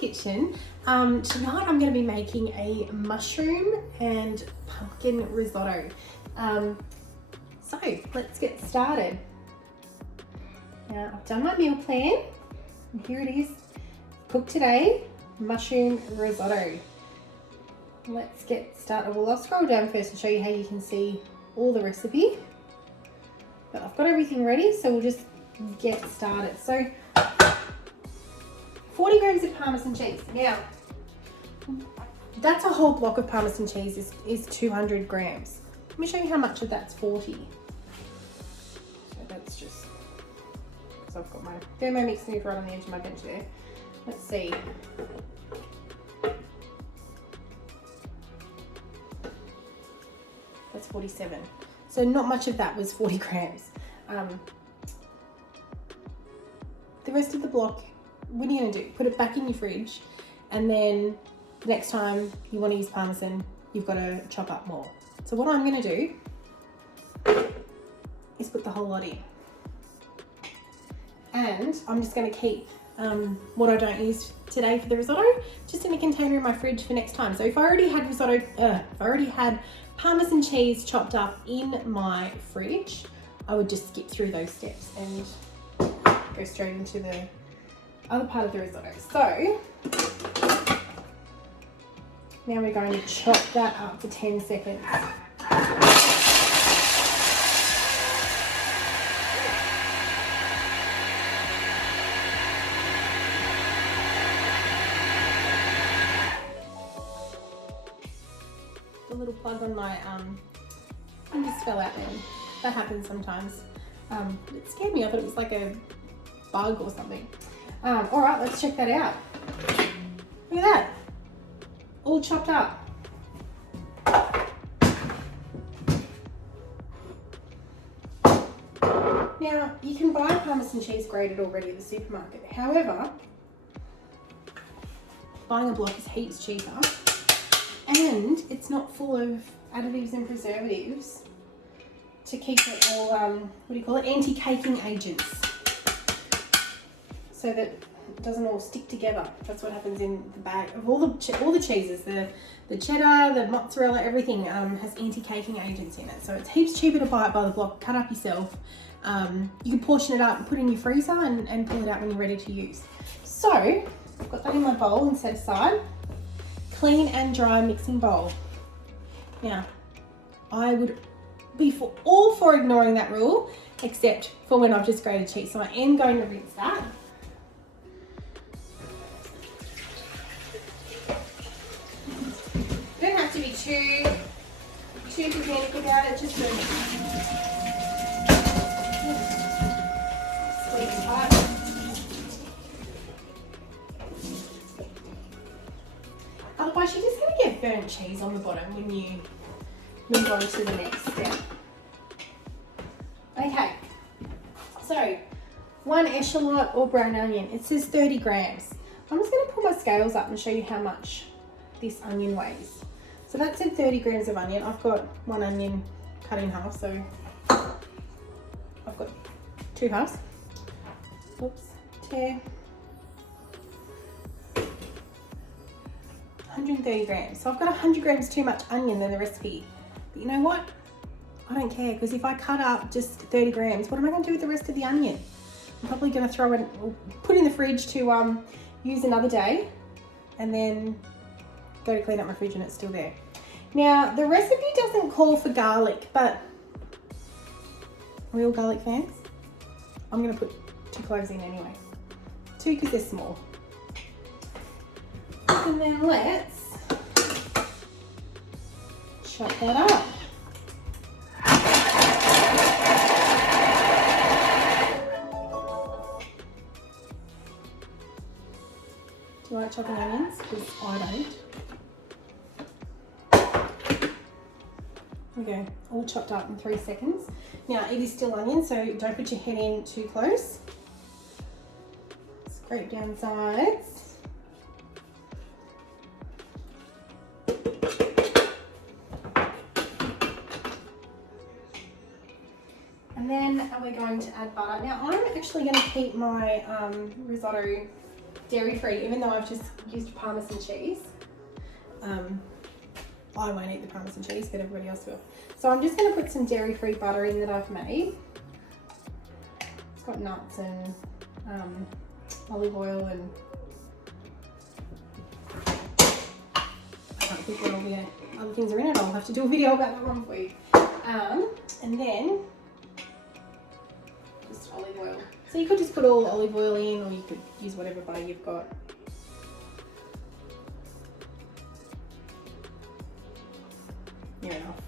kitchen. Tonight I'm going to be making a mushroom and pumpkin risotto. So let's get started. Now I've done my meal plan and here it is. Cook today, mushroom risotto. Let's get started. Well, I'll scroll down first and show you how you can see all the recipe. But I've got everything ready, so we'll just get started. So 40 grams of Parmesan cheese. Now, that's a whole block of Parmesan cheese is 200 grams. Let me show you how much of that's 40. So that's just, because I've got my Thermomix moved right on the edge of my bench there. Let's see. That's 47. So not much of that was 40 grams. The rest of the block, what are you going to do? Put it back in your fridge, and then the next time you want to use Parmesan, you've got to chop up more. So what I'm going to do is put the whole lot in. And I'm just going to keep what I don't use today for the risotto just in a container in my fridge for next time. So if I already had risotto, if I already had Parmesan cheese chopped up in my fridge, I would just skip through those steps and go straight into the other part of the risotto. So now we're going to chop that up for 10 seconds. The little plug on my thing just fell out there. That happens sometimes. It scared me. I thought it was like a bug or something. All right, let's check that out. Look at that, all chopped up. Now, you can buy Parmesan cheese grated already at the supermarket. However, buying a block is heaps cheaper, and it's not full of additives and preservatives to keep it all, what do you call it, anti-caking agents, so that it doesn't all stick together. That's what happens in the bag of all the cheeses. The cheddar, the mozzarella, everything has anti-caking agents in it. So it's heaps cheaper to buy it by the block, cut up yourself. You can portion it up and put it in your freezer and pull it out when you're ready to use. So I've got that in my bowl and set aside. Clean and dry mixing bowl. Now, I would be all for ignoring that rule, except for when I've just grated cheese. So I am going to rinse that. You don't have to be too pedantic about it, just squeeze tight. Otherwise, you're just going to get burnt cheese on the bottom when you move on to the next step. Okay, so 1 echalot or brown onion. It says 30 grams. I'm just going to pull my scales up and show you how much this onion weighs. So that said 30 grams of onion. I've got 1 onion cut in half, so I've got 2 halves. Oops, tear. 130 grams. So I've got 100 grams too much onion than the recipe. But you know what? I don't care, because if I cut up just 30 grams, what am I going to do with the rest of the onion? I'm probably going to throw it, or put it in the fridge to use another day, and then go to clean up my fridge and it's still there. Now, the recipe doesn't call for garlic, but are we all garlic fans? I'm going to put 2 cloves in anyway. 2 because they're small. And then let's chop that up. Do you like chopping onions? Because I don't. Okay, all chopped up in 3 seconds. Now it is still onion, so don't put your head in too close. Scrape down sides. And then we're going to add butter. Now I'm actually going to keep my risotto dairy-free, even though I've just used Parmesan cheese. I won't eat the Parmesan cheese, but everybody else will. So I'm just going to put some dairy-free butter in that I've made. It's got nuts and olive oil and I can't think what all the other things are in it. I'll have to do a video about that one for you. And then just olive oil. So you could just put all olive oil in, or you could use whatever butter you've got. Near enough.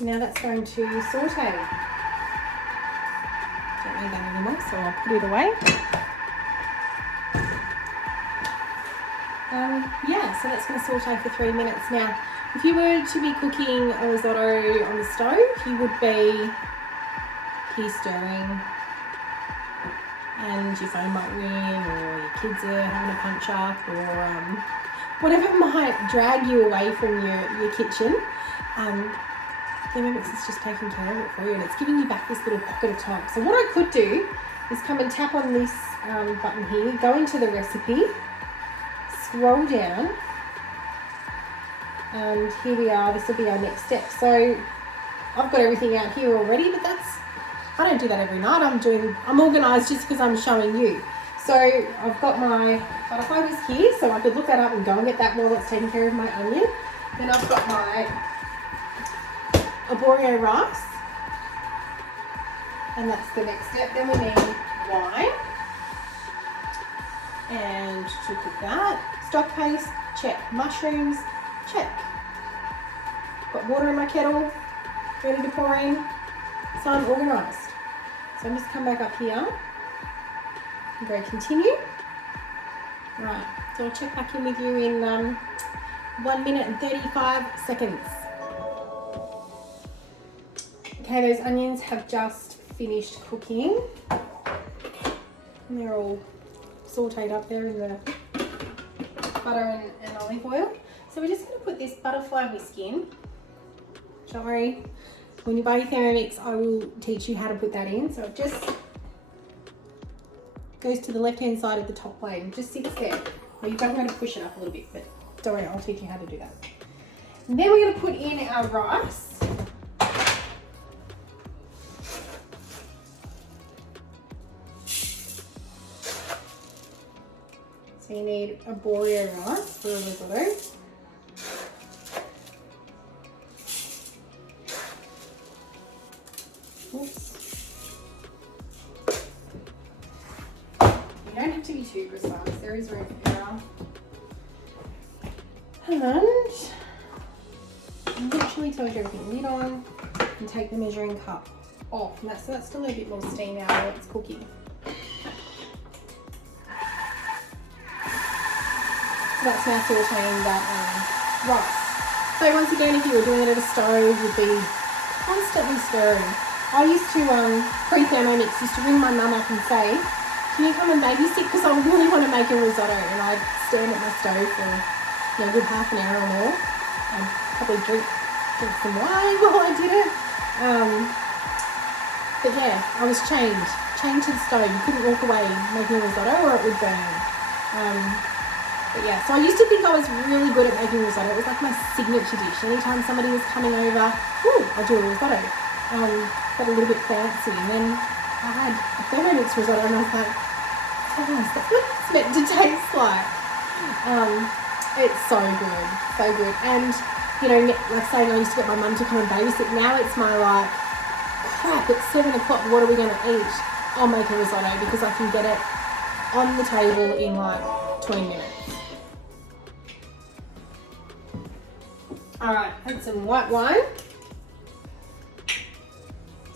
Now that's going to saute. Don't need that anymore, so I'll put it away. Yeah, so that's going to saute for 3 minutes. Now, if you were to be cooking a risotto on the stove, you would be here stirring, and your phone might ring, or your kids are having a punch up, or whatever might drag you away from your kitchen. Thermomix is just taking care of it for you, and it's giving you back this little pocket of time. So what I could do is come and tap on this button here, go into the recipe, scroll down, and here we are. This will be our next step. So I've got everything out here already, but I don't do that every night. I'm organised just because I'm showing you. So I've got my butterfly whisk here, so I could look that up and go and get that while it's taking care of my onion. Then I've got my arborio rice, and that's the next step. Then we need wine, and to cook that, stock paste, check. Mushrooms, check. Got water in my kettle, ready to pour in, so I'm organised. So I'm just come back up here and go continue. Right, so I'll check back in with you in 1 minute and 35 seconds. Okay, those onions have just finished cooking, and they're all sauteed up there in the butter and olive oil. So we're just going to put this butterfly whisk in. Don't worry, when you buy your Thermomix, I will teach you how to put that in. So it just goes to the left-hand side of the top plate and just sits there. Well, you've got to push it up a little bit, but don't worry, I'll teach you how to do that. And then we're going to put in our rice. So you need arborio rice for a risotto. Oops. You don't have to be too precise, there is room for error. And literally tells you everything. Lid on and take the measuring cup off. And that's still a bit more steam out while it's cooking. So that's now sauteing that rice. So once again, if you were doing it at a stove, you'd be constantly stirring. I used to, pre-Thermomix, used to ring my mum up and say, can you come and babysit, because I really want to make a risotto, and I'd stand at my stove for a good half an hour or more. I'd probably drink some wine while I did it. But yeah, I was chained to the stove. You couldn't walk away making a risotto or it would burn. But yeah, so I used to think I was really good at making risotto. It was like my signature dish. Anytime somebody was coming over, I'll do a risotto. Got a little bit fancy, and then I had a Thermomix risotto, and I was like, oh, that's what it's meant to taste like. It's so good. And you know, like saying I used to get my mum to come and babysit. Now it's my like, crap, it's 7 o'clock. What are we going to eat? I'll make a risotto because I can get it on the table in like 20 minutes. All right, add some white wine.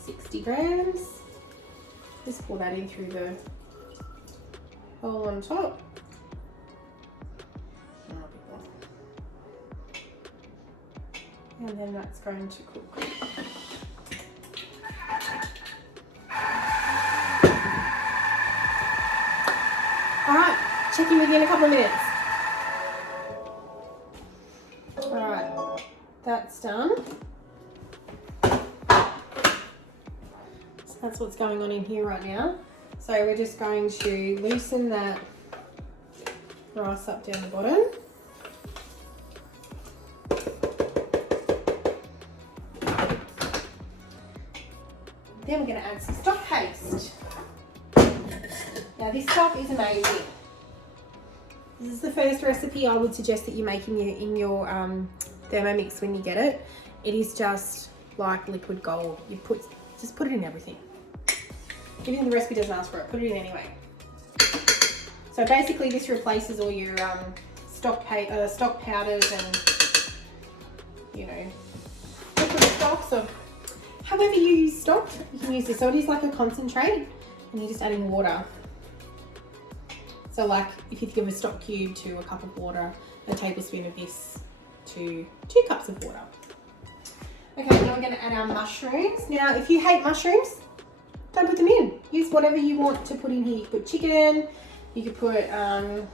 60 grams. Just pour that in through the hole on top. And then that's going to cook. All right, check in with you in a couple of minutes. All right, that's done. That's what's going on in here right now. So we're just going to loosen that rice up down the bottom. Then we're going to add some stock paste. Now this stuff is amazing. This is the first recipe I would suggest that you make in your Thermomix when you get it. It is just like liquid gold. Just put it in everything. Even the recipe doesn't ask for it, put it in anyway. So basically this replaces all your stock powders and, you know, liquid stocks or however you use stock, you can use this. So it is like a concentrate and you're just adding water. So like if you think of a stock cube to a cup of water, a tablespoon of this to 2 cups of water. Okay, now we're going to add our mushrooms. Now if you hate mushrooms, don't put them in. Use whatever you want to put in here. You could put chicken, you could put, I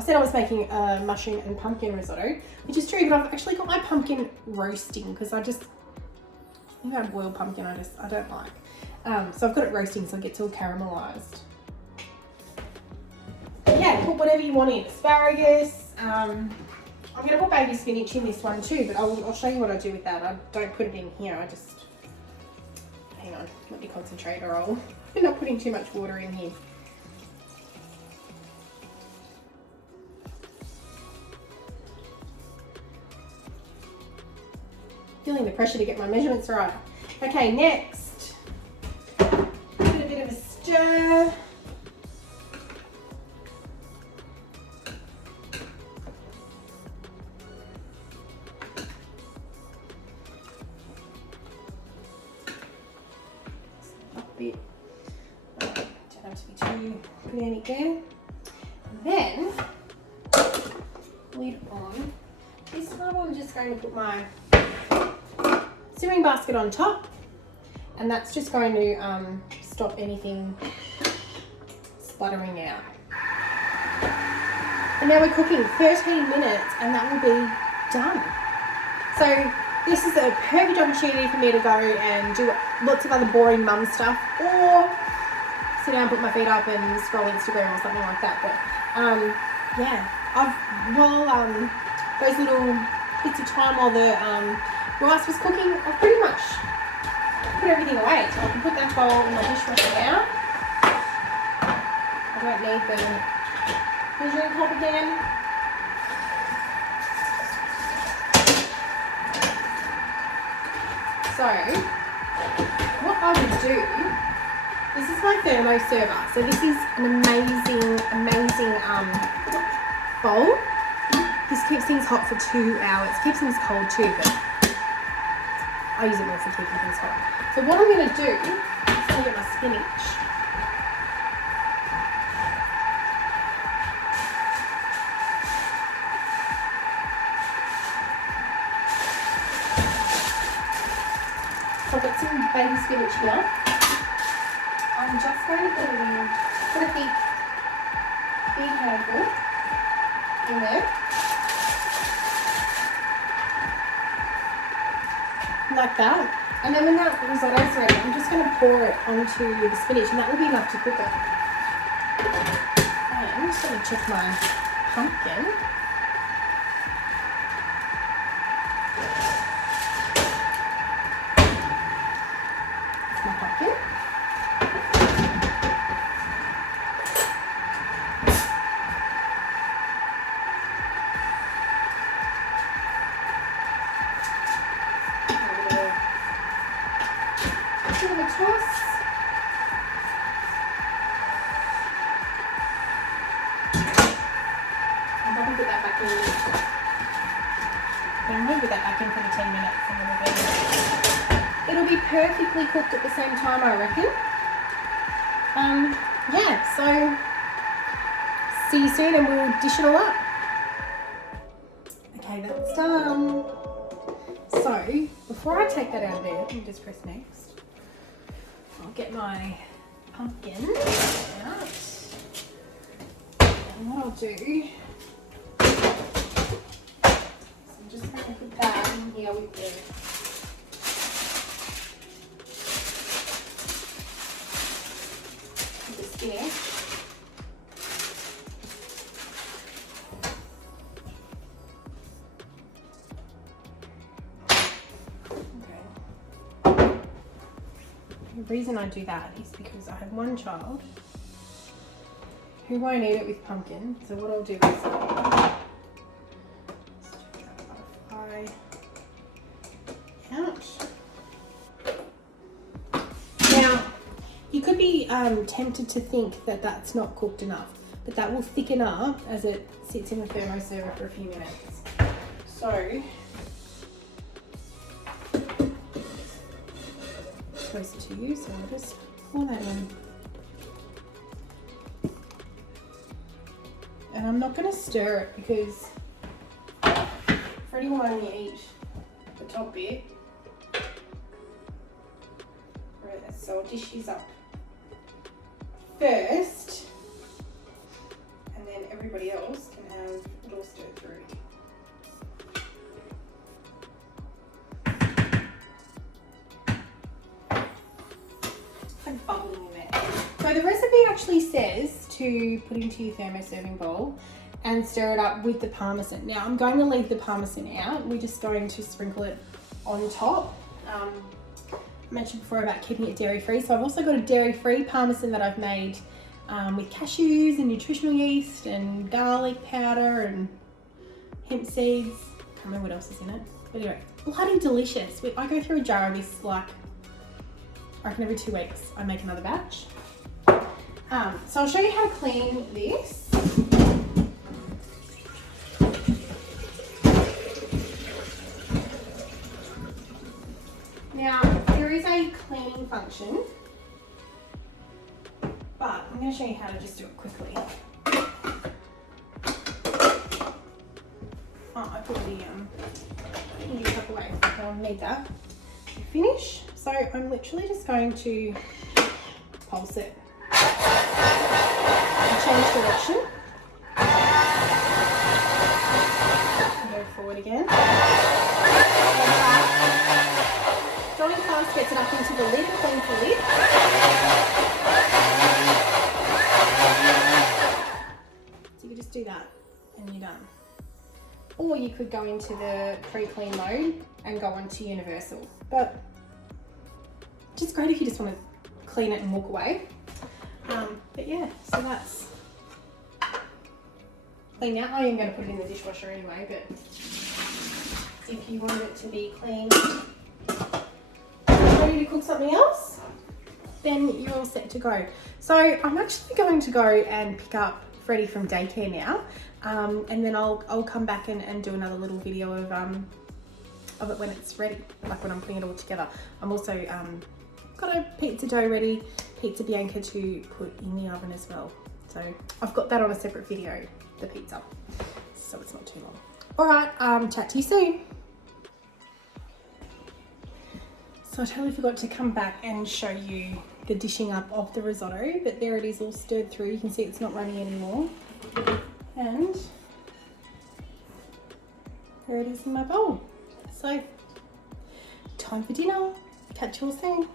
said I was making a mushroom and pumpkin risotto, which is true, but I've actually got my pumpkin roasting because I think I boiled pumpkin, I don't like. So I've got it roasting so it gets all caramelized. Yeah, put whatever you want in. Asparagus. I'm going to put baby spinach in this one too, but I'll show you what I do with that. I don't put it in here, I just, hang on, let me concentrate or I'll end up putting too much water in here. Feeling the pressure to get my measurements right. Okay, next, give it a bit of a stir. Bit. Don't have to be too organic there. And then, lid on. This time I'm just going to put my simmering basket on top, and that's just going to stop anything sputtering out. And now we're cooking 13 minutes and that will be done. So this is a perfect opportunity for me to go and do lots of other boring mum stuff, or sit down, put my feet up and scroll Instagram or something like that. But yeah, those little bits of time while the rice was cooking, I pretty much put everything away. So I can put that bowl in my dishwasher now. I don't need the measuring cup again. So, what I would do, this is my thermo server. So this is an amazing bowl. This keeps things hot for 2 hours. Keeps things cold too, but I use it more for keeping things hot. So what I'm going to do is I'm going to get my spinach. So I've got some baby spinach here. I'm just going to put a big handful in there. Like that. And then when that risotto's ready, I'm just going to pour it onto the spinach, and that will be enough to cook it. And I'm just going to check my pumpkin. It'll be perfectly cooked at the same time, I reckon. Yeah, so see you soon and we'll dish it all up. Okay, that's done. So before I take that out of there, let me just press next. I'll get my pumpkin out. And what I'll do, so I'm just going to put that in here with the reason I do that is because I have one child who won't eat it with pumpkin. So what I'll do is butterfly out. Now, you could be tempted to think that that's not cooked enough, but that will thicken up as it sits in the thermoserver for a few minutes. So, closer to you, so I'll just pour that in. And I'm not going to stir it because Freddie will only eat the top bit. Right, so I'll dish these up first, and then everybody else can have it all stirred through. It's like bubbling in there. So the recipe actually says to put into your thermo serving bowl and stir it up with the parmesan. Now I'm going to leave the parmesan out. We're just going to sprinkle it on top. I mentioned before about keeping it dairy free. So I've also got a dairy free parmesan that I've made with cashews and nutritional yeast and garlic powder and hemp seeds. Can't remember what else is in it. But anyway, bloody delicious. I go through a jar of this like, I reckon every 2 weeks I make another batch. So I'll show you how to clean this. Now, there is a cleaning function, but I'm going to show you how to just do it quickly. Oh, I put the cup away. I don't need that to finish. So I'm literally just going to pulse it. Change direction. Go forward again. Going fast gets it up into the lid, cleans the lid. So you can just do that and you're done. Or you could go into the pre-clean mode and go on to universal. But just great if you just want to clean it and walk away. But yeah, so that's clean out. I am going to put it in the dishwasher anyway, but if you wanted it to be clean, ready to cook something else, then you're all set to go. So I'm actually going to go and pick up Freddie from daycare now, and then I'll come back and do another little video of it when it's ready, like when I'm putting it all together. I'm also got a pizza dough ready, pizza bianca to put in the oven as well. So I've got that on a separate video, the pizza, so it's not too long. All right, chat to you soon. So I totally forgot to come back and show you the dishing up of the risotto, but there it is all stirred through. You can see it's not running anymore. And there it is in my bowl. So time for dinner. Catch you all soon.